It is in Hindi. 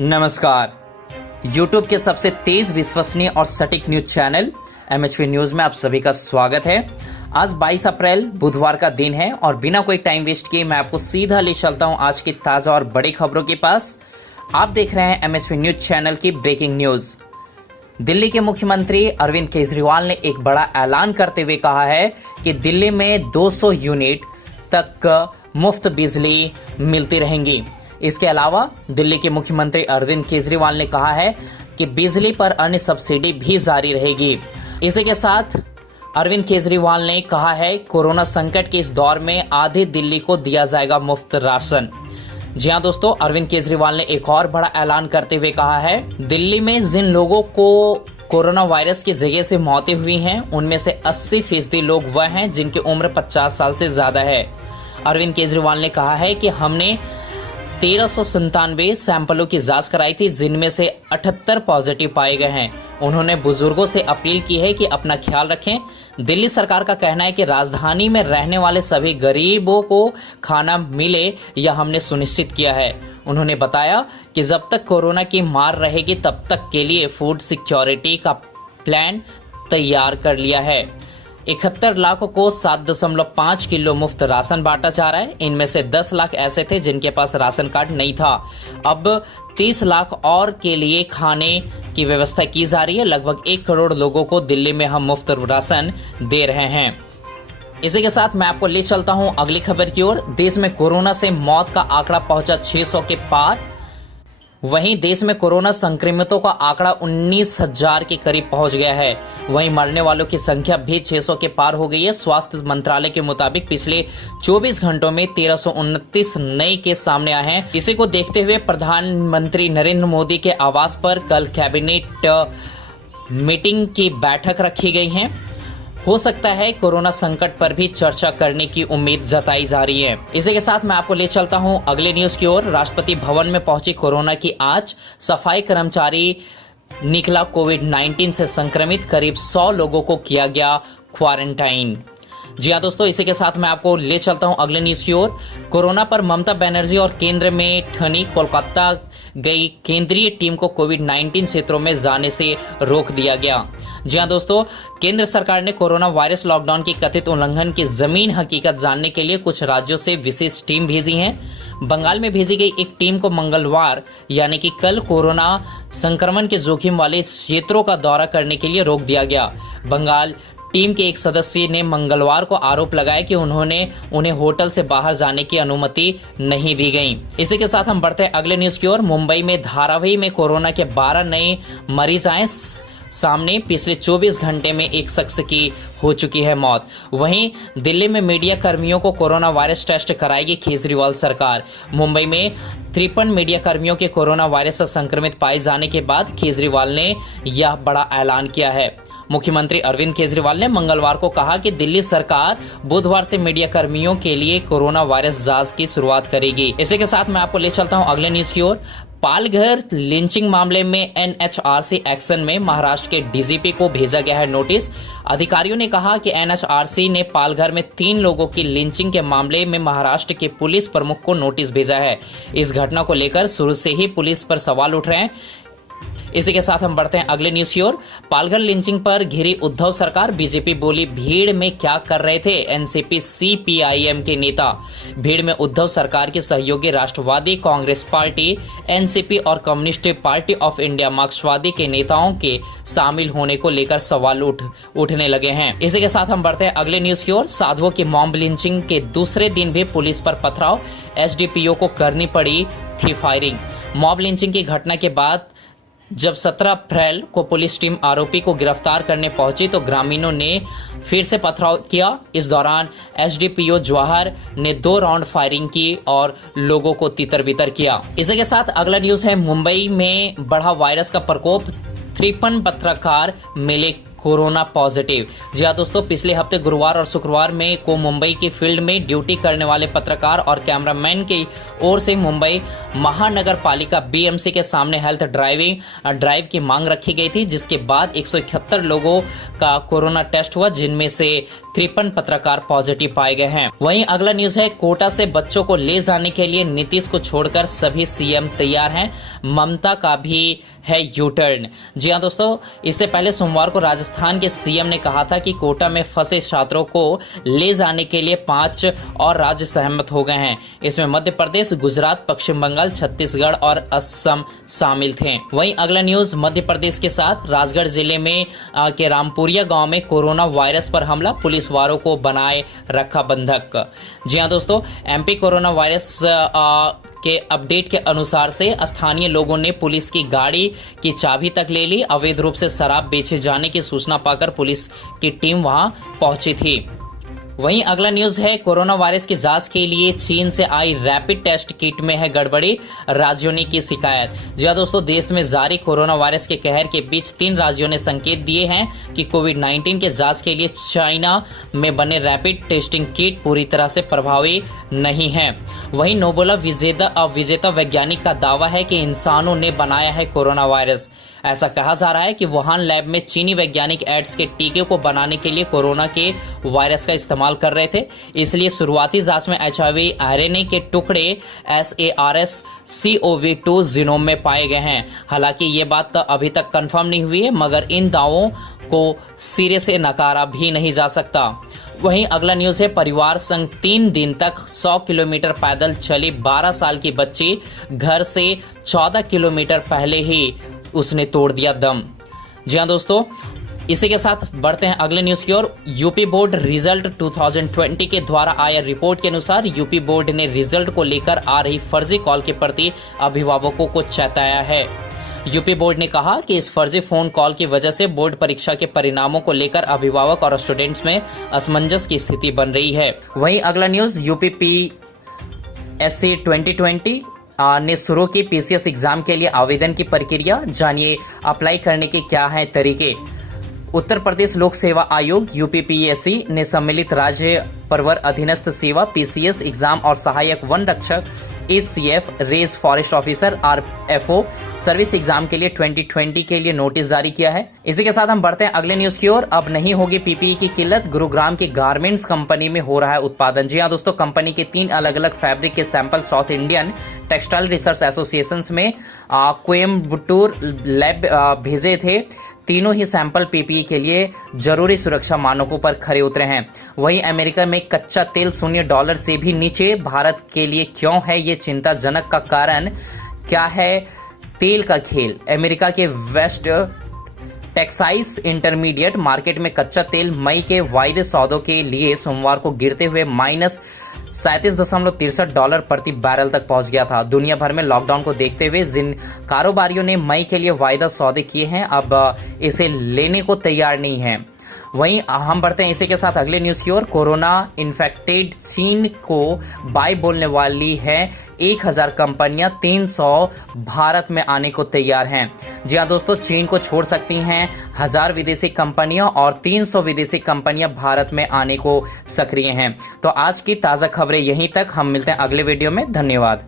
नमस्कार। YouTube के सबसे तेज विश्वसनीय और सटीक न्यूज चैनल MHP न्यूज़ में आप सभी का स्वागत है। आज 22 अप्रैल बुधवार का दिन है और बिना कोई टाइम वेस्ट किए मैं आपको सीधा ले चलता हूं आज की ताज़ा और बड़ी खबरों के पास। आप देख रहे हैं MHP न्यूज चैनल की ब्रेकिंग न्यूज़। दिल्ली के मुख्यमंत्री अरविंद केजरीवाल ने एक बड़ा ऐलान करते हुए कहा है कि दिल्ली में 200 यूनिट तक मुफ्त बिजली मिलती रहेंगी। इसके अलावा दिल्ली के मुख्यमंत्री अरविंद केजरीवाल ने कहा है कि बिजली पर अन्य सब्सिडी भी जारी रहेगी। इसी के साथ अरविंद केजरीवाल ने कहा है कोरोना संकट के इस दौर में आधी दिल्ली को दिया जाएगा मुफ्त राशन। जी हाँ दोस्तों, अरविंद केजरीवाल ने एक और बड़ा ऐलान करते हुए कहा है दिल्ली में जिन लोगों को कोरोना वायरस की जगह से मौतें हुई हैं उनमें से 80% लोग वह हैं जिनकी उम्र 50 साल से ज़्यादा है। अरविंद केजरीवाल ने कहा है कि हमने 1397 सैंपलों की जांच कराई थी जिनमें से 78 पॉजिटिव पाए गए हैं। उन्होंने बुजुर्गों से अपील की है कि अपना ख्याल रखें। दिल्ली सरकार का कहना है कि राजधानी में रहने वाले सभी गरीबों को खाना मिले यह हमने सुनिश्चित किया है। उन्होंने बताया कि जब तक कोरोना की मार रहेगी तब तक के लिए फूड सिक्योरिटी का प्लान तैयार कर लिया है। 71 लाख को 7.5 किलो मुफ्त राशन बांटा जा रहा है। इनमें से 10 लाख ऐसे थे जिनके पास राशन कार्ड नहीं था। अब 30 लाख और के लिए खाने की व्यवस्था की जा रही है। लगभग 1 करोड़ लोगों को दिल्ली में हम मुफ्त राशन दे रहे हैं। इसी के साथ मैं आपको ले चलता हूं अगली खबर की ओर। देश में कोरोना से मौत का आंकड़ा पहुंचा 600 के पार। वहीं देश में कोरोना संक्रमितों का आंकड़ा 19,000 के करीब पहुंच गया है। वहीं मरने वालों की संख्या भी 600 के पार हो गई है। स्वास्थ्य मंत्रालय के मुताबिक पिछले 24 घंटों में 1329 नए केस सामने आए हैं। इसी को देखते हुए प्रधानमंत्री नरेंद्र मोदी के आवास पर कल कैबिनेट मीटिंग की बैठक रखी गई है। हो सकता है कोरोना संकट पर भी चर्चा करने की उम्मीद जताई जा रही है। इसी के साथ मैं आपको ले चलता हूं अगले न्यूज की ओर। राष्ट्रपति भवन में पहुंची कोरोना की आंच। सफाई कर्मचारी निकला कोविड-19 से संक्रमित। करीब 100 लोगों को किया गया क्वारंटाइन। जी हाँ दोस्तों, इसी के साथ मैं आपको ले चलता हूं अगले न्यूज की ओर। कोरोना पर ममता बनर्जी और केंद्र में ठनी। कोलकाता गई केंद्रीय टीम को कोविड-19 क्षेत्रों में जाने से रोक दिया गया। जी हाँ दोस्तों, केंद्र सरकार ने कोरोना वायरस लॉकडाउन की कथित उल्लंघन की जमीन हकीकत जानने के लिए कुछ राज्यों से विशेष टीम भेजी है। बंगाल में भेजी गई एक टीम को मंगलवार यानी कि कल कोरोना संक्रमण के जोखिम वाले क्षेत्रों का दौरा करने के लिए रोक दिया गया। बंगाल टीम के एक सदस्य ने मंगलवार को आरोप लगाया कि उन्हें होटल से बाहर जाने की अनुमति नहीं दी गई। इसी के साथ हम बढ़ते हैं अगले न्यूज की ओर। मुंबई में धारावी में कोरोना के 12 नए मरीज आए सामने। पिछले 24 घंटे में एक शख्स की हो चुकी है मौत। वहीं दिल्ली में मीडिया कर्मियों को कोरोना वायरस टेस्ट कराएगी केजरीवाल सरकार। मुंबई में 53 मीडिया कर्मियों के कोरोना वायरस से संक्रमित पाए जाने के बाद केजरीवाल ने यह बड़ा ऐलान किया है। मुख्यमंत्री अरविंद केजरीवाल ने मंगलवार को कहा कि दिल्ली सरकार बुधवार से मीडिया कर्मियों के लिए कोरोना वायरस जांच की शुरुआत करेगी। इसी के साथ मैं आपको ले चलता हूं अगले न्यूज की ओर। पालघर लिंचिंग मामले में NHRC एक्शन में महाराष्ट्र के DGP को भेजा गया है नोटिस। अधिकारियों ने कहा कि NHRC ने पालघर में 3 लोगों की लिंचिंग के मामले में महाराष्ट्र के पुलिस प्रमुख को नोटिस भेजा है। इस घटना को लेकर शुरू से ही पुलिस पर सवाल उठ रहे हैं। इसी के साथ हम बढ़ते हैं अगले न्यूज की ओर। पालघर लिंचिंग पर घिरी उद्धव सरकार। बीजेपी बोली भीड़ में क्या कर रहे थे एनसीपी CPIM के नेता। भीड़ में उद्धव सरकार के सहयोगी राष्ट्रवादी कांग्रेस पार्टी, एनसीपी और कम्युनिस्ट पार्टी ऑफ इंडिया मार्क्सवादी के नेताओं के शामिल होने को लेकर सवाल उठने लगे हैं। इसी के साथ हम बढ़ते हैं अगले न्यूज की ओर। साधुओं की मॉब लिंचिंग के दूसरे दिन भी पुलिस पर पथराव। SDPO को करनी पड़ी थी फायरिंग। मॉब लिंचिंग की घटना के बाद जब 17 अप्रैल को पुलिस टीम आरोपी को गिरफ्तार करने पहुंची तो ग्रामीणों ने फिर से पथराव किया। इस दौरान SDPO जवाहर ने 2 राउंड फायरिंग की और लोगों को तितर-बितर किया। इसी के साथ अगला न्यूज है मुंबई में बढ़ा वायरस का प्रकोप। 53 पत्रकार मिले कोरोना पॉजिटिव। जी हाँ दोस्तों, पिछले हफ्ते गुरुवार और शुक्रवार में को मुंबई की फील्ड में ड्यूटी करने वाले पत्रकार और कैमरामैन की ओर से मुंबई महानगर पालिका बीएमसी के सामने हेल्थ ड्राइव की मांग रखी गई थी, जिसके बाद 171 लोगों का कोरोना टेस्ट हुआ, जिनमें से 53 पत्रकार पॉजिटिव पाए गए हैं। वहीं अगला न्यूज है, कोटा से बच्चों को ले जाने के लिए नीतीश को छोड़कर सभी सीएम तैयार हैं। ममता का भी है यू टर्न। जी हाँ दोस्तों, इससे पहले सोमवार को राजस्थान के सीएम ने कहा था कि कोटा में फंसे छात्रों को ले जाने के लिए 5 और राज्य सहमत हो गए हैं। इसमें मध्य प्रदेश, गुजरात, पश्चिम बंगाल, छत्तीसगढ़ और असम शामिल थे। वहीं अगला न्यूज मध्य प्रदेश के साथ, राजगढ़ जिले में के रामपुरिया गांव में कोरोना वायरस पर हमला, पुलिस वालों को बनाए रखा बंधक। जी हाँ दोस्तों, एमपी कोरोना वायरस के अपडेट के अनुसार से स्थानीय लोगों ने पुलिस की गाड़ी की चाबी तक ले ली। अवैध रूप से शराब बेचे जाने की सूचना पाकर पुलिस की टीम वहां पहुंची थी। वहीं अगला न्यूज है, कोरोना वायरस की जांच के लिए चीन से आई रैपिड टेस्ट किट में है गड़बड़ी, राज्यों ने की शिकायत। जी हाँ दोस्तों, देश में जारी कोरोना वायरस के कहर के बीच 3 राज्यों ने संकेत दिए हैं कि कोविड-19 के जांच के लिए चाइना में बने रैपिड टेस्टिंग किट पूरी तरह से प्रभावी नहीं है। वहीं नोबेल विजेता वैज्ञानिक का दावा है कि इंसानों ने बनाया है कोरोना वायरस। ऐसा कहा जा रहा है कि वुहान लैब में चीनी वैज्ञानिक एड्स के टीके को बनाने के लिए कोरोना के वायरस का इस्तेमाल कर रहे थे, इसलिए शुरुआती जांच में HIV RNA के टुकड़े SARS-CoV-2 जीनोम में पाए गए हैं। हालांकि ये बात अभी तक कंफर्म नहीं हुई है, मगर इन दावों को सिरे से नकारा भी नहीं जा सकता। वहीं अगला न्यूज है, परिवार संग 3 दिन तक 100 किलोमीटर पैदल चली 12 साल की बच्ची, घर से 14 किलोमीटर पहले ही उसने तोड़ दिया दम। जी हाँ दोस्तों, इसी के साथ बढ़ते हैं अगले न्यूज की ओर। यूपी बोर्ड रिजल्ट 2020 के द्वारा आया रिपोर्ट के अनुसार यूपी बोर्ड ने रिजल्ट को लेकर आ रही फर्जी कॉल के प्रति अभिभावकों को चेताया है। यूपी बोर्ड ने कहा कि इस फर्जी फोन कॉल की वजह से बोर्ड परीक्षा के परिणामों को लेकर अभिभावक और स्टूडेंट्स में असमंजस की स्थिति बन रही है। वहीं अगला न्यूज, यूपीपीएससी 2020 ने शुरू की PCS एग्जाम के लिए आवेदन की प्रक्रिया। जानिए अप्लाई करने के क्या हैं तरीके। उत्तर प्रदेश लोक सेवा आयोग यूपीपीएससी ने सम्मिलित राज्य परवर अधीनस्थ सेवा PCS एग्जाम और सहायक वन रक्षक ACF range forest officer RFO service exam के लिए 2020 के लिए नोटिस जारी किया है। इसी के साथ हम बढ़ते हैं अगले न्यूज की ओर। अब नहीं होगी PPE की किल्लत, गुरुग्राम की गारमेंट्स कंपनी में हो रहा है उत्पादन। जी हाँ दोस्तों, कंपनी के 3 अलग अलग फैब्रिक के sample south Indian textile research association में कोयम्बटूर लैब भेजे थे। तीनों ही सैंपल PPE के लिए जरूरी सुरक्षा मानकों पर खरे उतरे हैं। वहीं अमेरिका में कच्चा तेल $0 से भी नीचे, भारत के लिए क्यों है ये चिंताजनक का कारण, क्या है तेल का खेल। अमेरिका के वेस्ट टेक्सास इंटरमीडिएट मार्केट में कच्चा तेल मई के वायदे सौदों के लिए सोमवार को गिरते हुए $-37.63 प्रति बैरल तक पहुंच गया था। दुनिया भर में लॉकडाउन को देखते हुए जिन कारोबारियों ने मई के लिए वायदा सौदे किए हैं, अब इसे लेने को तैयार नहीं हैं। वहीं हम बढ़ते हैं इसी के साथ अगले न्यूज़ की ओर। कोरोना इन्फेक्टेड चीन को बाय बोलने वाली है 1000 कंपनियां, 300 भारत में आने को तैयार हैं। जी हाँ दोस्तों, चीन को छोड़ सकती हैं 1000 विदेशी कंपनियां और 300 विदेशी कंपनियां भारत में आने को सक्रिय हैं। तो आज की ताज़ा खबरें यहीं तक। हम मिलते हैं अगले वीडियो में। धन्यवाद।